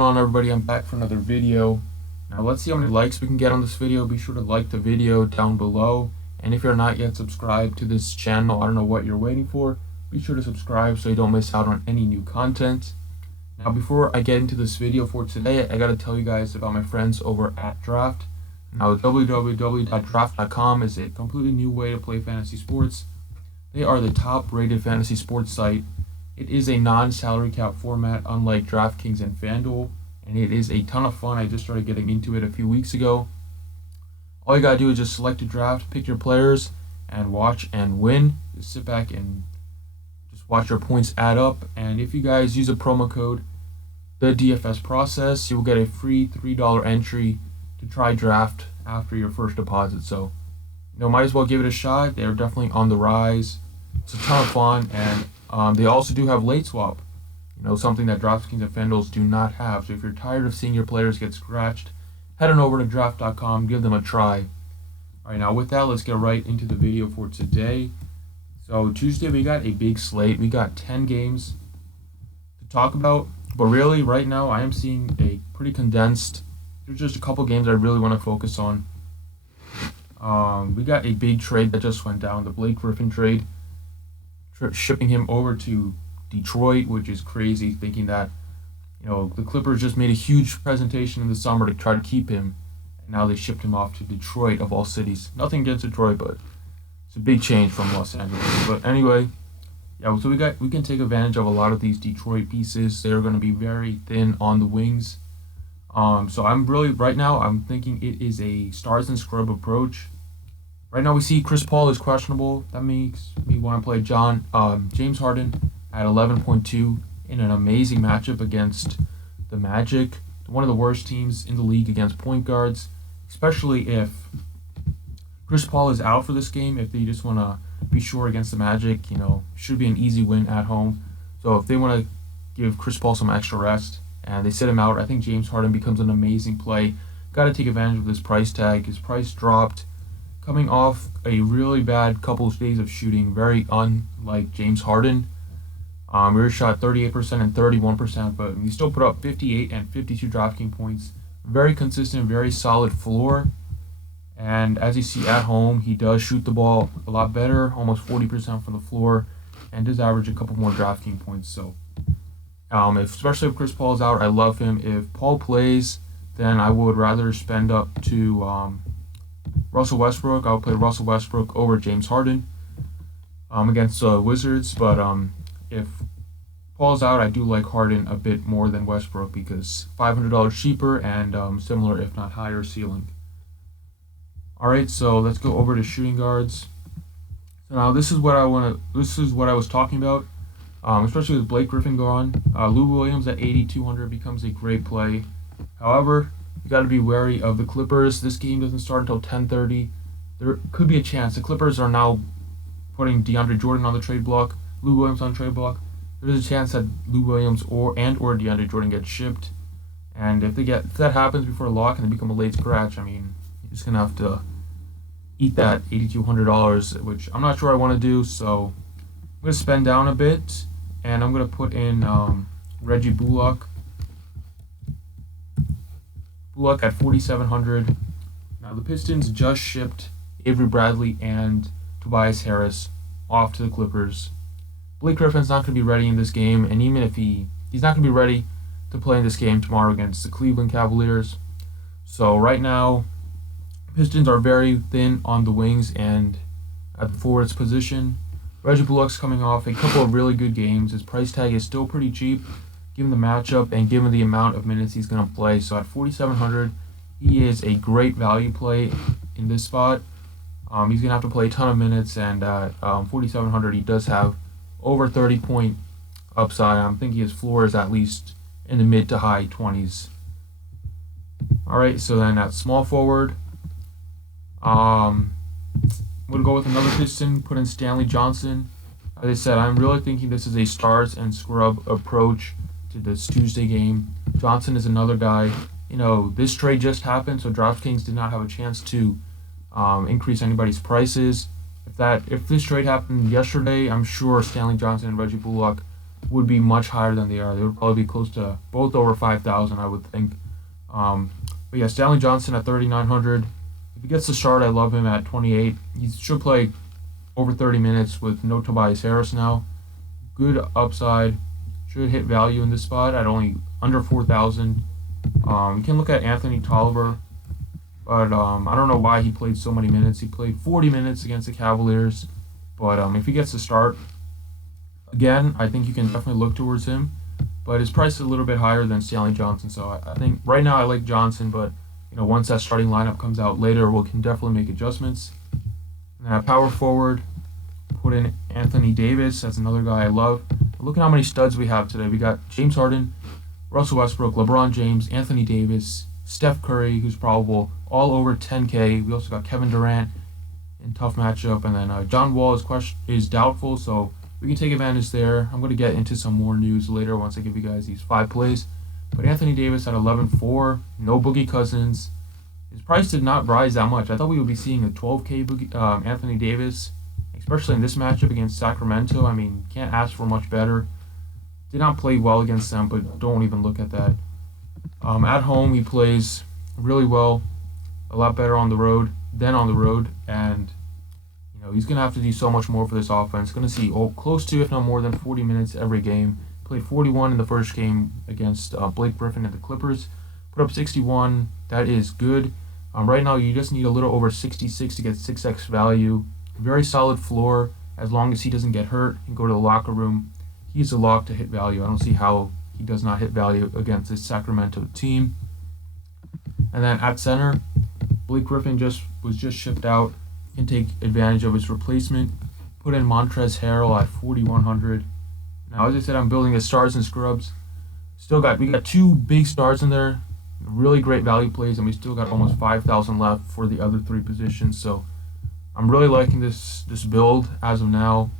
on, everybody? I'm back for another video. Now let's see how many likes we can get on this video. Be sure to like the video down below, and if you're not yet subscribed to this channel, I don't know what you're waiting for. Be sure to subscribe so you don't miss out on any new content. Now before I get into this video for today, I gotta tell you guys about my friends over at Draft. Now www.draft.com is a completely new way to play fantasy sports. They are the top rated fantasy sports site. It is a non-salary cap format unlike DraftKings and FanDuel, and it is a ton of fun. I just started getting into it a few weeks ago. All you gotta do is just select a draft, pick your players, and watch and win. Just sit back and just watch your points add up. And if you guys use a promo code, the DFS process, you will get a free $3 entry to try Draft after your first deposit. So, might as well give it a shot. They're definitely on the rise. It's a ton of fun, and they also do have late swap, something that DraftKings and FanDuel do not have. So if you're tired of seeing your players get scratched, head on over to draft.com, give them a try. Alright, now with that, let's get right into the video for today. So Tuesday, we got a big slate. We got 10 games to talk about, but really right now I am seeing a pretty condensed, there's just a couple games I really want to focus on. We got a big trade that just went down, the Blake Griffin trade, shipping him over to Detroit, which is crazy, thinking that the Clippers just made a huge presentation in the summer to try to keep him, and now they shipped him off to Detroit of all cities. Nothing against Detroit, but it's a big change from Los Angeles. But anyway, yeah, so we can take advantage of a lot of these Detroit pieces. They're going to be very thin on the wings. So right now I'm thinking it is a stars and scrub approach. Right now we see Chris Paul is questionable. That makes me want to play James Harden at 11.2 in an amazing matchup against the Magic, one of the worst teams in the league against point guards, especially if Chris Paul is out for this game. If they just want to be sure against the Magic, should be an easy win at home. So if they want to give Chris Paul some extra rest and they sit him out, I think James Harden becomes an amazing play. Got to take advantage of this price tag. His price dropped coming off a really bad couple of days of shooting, very unlike James Harden. We shot 38% and 31%, but he still put up 58 and 52 DraftKings points. Very consistent, very solid floor. And as you see at home, he does shoot the ball a lot better, almost 40% from the floor, and does average a couple more DraftKings points. So, especially if Chris Paul is out, I love him. If Paul plays, then I would rather spend up to Russell Westbrook. I would play Russell Westbrook over James Harden against the Wizards. But if Paul's out, I do like Harden a bit more than Westbrook because $500 cheaper and similar, if not higher, ceiling. All right, so let's go over to shooting guards. So now this is what I was talking about, especially with Blake Griffin gone. Lou Williams at 8,200 becomes a great play. However, you got to be wary of the Clippers. This game doesn't start until 10:30. There could be a chance. The Clippers are now putting DeAndre Jordan on the trade block, Lou Williams on the trade block. There's a chance that Lou Williams or DeAndre Jordan gets shipped. And if that happens before lock and they become a late scratch, you're just gonna have to eat that $8,200, which I'm not sure I want to do. So I'm gonna spend down a bit, and I'm gonna put in Reggie Bullock. Bullock at 4,700. Now the Pistons just shipped Avery Bradley and Tobias Harris off to the Clippers. Blake Griffin's not going to be ready in this game, and even if he's not going to be ready to play in this game tomorrow against the Cleveland Cavaliers. So right now, Pistons are very thin on the wings and at the forwards position. Reggie Bullock's coming off a couple of really good games. His price tag is still pretty cheap, given the matchup and given the amount of minutes he's going to play. So at 4,700, he is a great value play in this spot. He's going to have to play a ton of minutes, and at 4,700, he does have over 30-point upside. I'm thinking his floor is at least in the mid to high 20s. All right, so then at small forward, I'm going to go with another Piston, put in Stanley Johnson. As I said, I'm really thinking this is a stars and scrub approach to this Tuesday game. Johnson is another guy. This trade just happened, so DraftKings did not have a chance to increase anybody's prices. If this trade happened yesterday, I'm sure Stanley Johnson and Reggie Bullock would be much higher than they are. They would probably be close to both over 5,000, I would think. But yeah, Stanley Johnson at 3,900. If he gets the start, I love him at 28. He should play over 30 minutes with no Tobias Harris now. Good upside. Should hit value in this spot at only under 4,000. You can look at Anthony Tolliver, but I don't know why he played so many minutes. He played 40 minutes against the Cavaliers, but if he gets the start, again, I think you can definitely look towards him. But his price is a little bit higher than Stanley Johnson, so I think right now I like Johnson, but once that starting lineup comes out later, we can definitely make adjustments. And at power forward, put in Anthony Davis. That's another guy I love. Look at how many studs we have today. We got James Harden, Russell Westbrook, LeBron James, Anthony Davis, Steph Curry, who's probable, all over 10K. We also got Kevin Durant in tough matchup, and then John Wall is doubtful, so we can take advantage there. I'm going to get into some more news later once I give you guys these 5 plays. But Anthony Davis at 11.4, no Boogie Cousins. His price did not rise that much. I thought we would be seeing a 12K Anthony Davis, especially in this matchup against Sacramento. I mean, can't ask for much better. Did not play well against them, but don't even look at that. At home, he plays really well, a lot better on the road than on the road, and he's going to have to do so much more for this offense. Going to see close to, if not more than 40 minutes every game. Played 41 in the first game against Blake Griffin and the Clippers. Put up 61. That is good. Right now, you just need a little over 66 to get 6x value. Very solid floor as long as he doesn't get hurt and go to the locker room. He's a lock to hit value. I don't see how he does not hit value against this Sacramento team. And then at center, Blake Griffin was just shipped out. Can take advantage of his replacement. Put in MONTREZL HARRELL at 4,100. Now, as I said, I'm building the stars and scrubs. We got 2 big stars in there, really great value plays, and we still got almost 5,000 left for the other 3 positions. So I'm really liking this build as of now.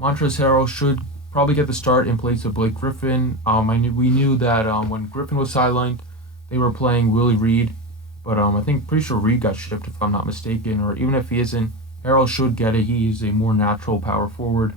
MONTREZL HARRELL should probably get the start in place of Blake Griffin. We knew that when Griffin was sidelined, they were playing Willie Reed. But pretty sure Reed got shipped if I'm not mistaken, or even if he isn't, Harrell should get it. He is a more natural power forward.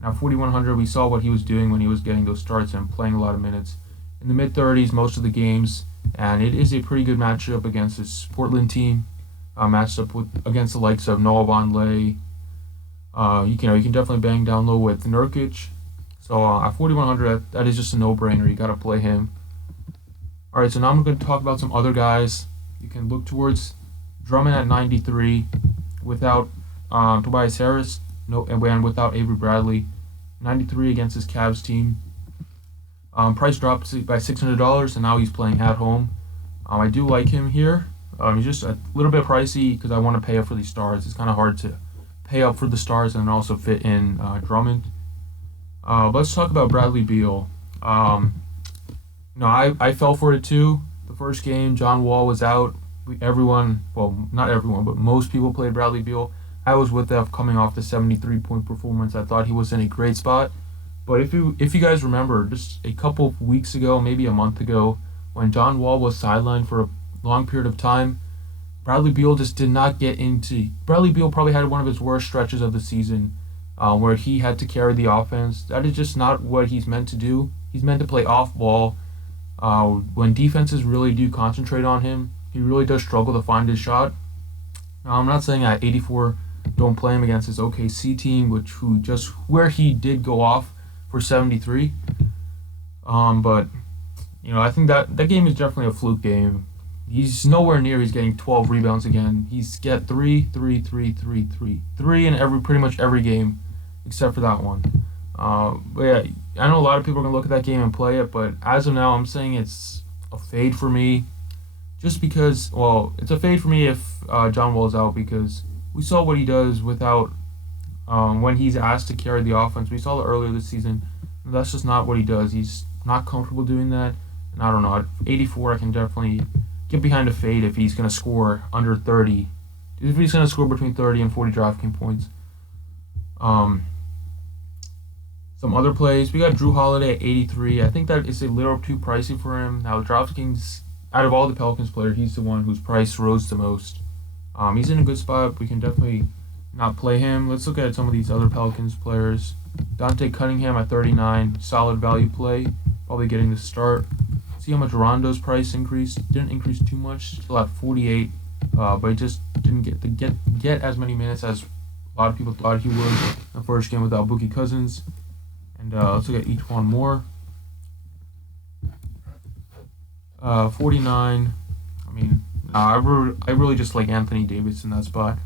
Now 4,100, we saw what he was doing when he was getting those starts and playing a lot of minutes. In the mid-30s most of the games, and it is a pretty good matchup against this Portland team. Matched up against the likes of Noah Vonleh. You can definitely bang down low with Nurkic. So at 4,100, that is just a no-brainer. You got to play him. All right, so now I'm going to talk about some other guys. You can look towards Drummond at 93 without Tobias Harris, and without Avery Bradley. 93 against his Cavs team. Price dropped by $600, and now he's playing at home. I do like him here. He's just a little bit pricey because I want to pay up for these stars. It's kind of hard to pay up for the stars and also fit in Drummond. Let's talk about Bradley Beal. I fell for it too. The first game, John Wall was out. Not everyone, but most people played Bradley Beal. I was with them coming off the 73-point performance. I thought he was in a great spot. But if you guys remember, just a couple of weeks ago, maybe a month ago, when John Wall was sidelined for a long period of time, Bradley Beal just did not get into... Bradley Beal probably had one of his worst stretches of the season where he had to carry the offense. That is just not what he's meant to do. He's meant to play off ball. When defenses really do concentrate on him, he really does struggle to find his shot. Now, I'm not saying at 84 don't play him against his OKC team, where he did go off for 73. But I think that game is definitely a fluke game. He's nowhere near he's getting 12 rebounds again. He's get 3 in pretty much every game except for that one. But yeah, I know a lot of people are gonna look at that game and play it, but as of now, I'm saying it's a fade for me. Just because, it's a fade for me if John Wall's out, because we saw what he does without when he's asked to carry the offense. We saw it earlier this season. That's just not what he does. He's not comfortable doing that. And I don't know. At 84, I can definitely get behind a fade if he's going to score under 30. If he's going to score between 30 and 40 DraftKings points. Some other plays. We got Jrue Holiday at 83. I think that is a little too pricey for him. Now, DraftKings, out of all the Pelicans players, he's the one whose price rose the most. He's in a good spot. We can definitely not play him. Let's look at some of these other Pelicans players. Dante Cunningham at 39, solid value play, probably getting the start. See how much Rondo's price increased. Didn't increase too much, still at 48, but he just didn't get as many minutes as a lot of people thought he would in the first game without Boogie Cousins. And let's look at each one more. 49. I mean, I really just like Anthony Davis in that spot.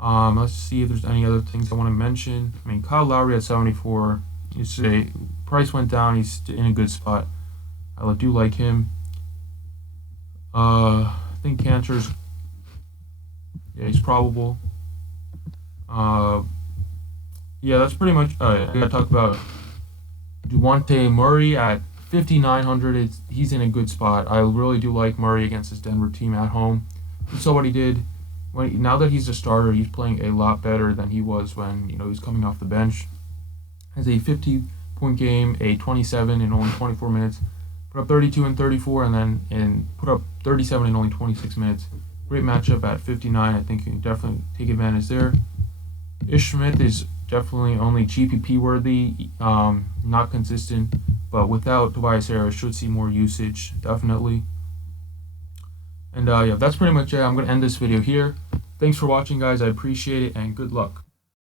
Let's see if there's any other things I want to mention. I mean, Kyle Lowry at 74. You say price went down. He's in a good spot. I do like him. I think Cantor's, yeah, he's probable. Yeah, that's pretty much. I gotta talk about Dejounte Murray at 5,900. He's in a good spot. I really do like Murray against this Denver team at home. You saw what he did. Now that he's a starter, he's playing a lot better than he was when he was coming off the bench. Has a 50-point game, a 27 in only 24 minutes. Put up 32 and 34, and put up 37 in only 26 minutes. Great matchup at 59. I think you can definitely take advantage there. Ish Smith is definitely only GPP worthy, not consistent, but without Tobias Harris, should see more usage, definitely. And yeah, that's pretty much it. I'm going to end this video here. Thanks for watching, guys. I appreciate it, and good luck.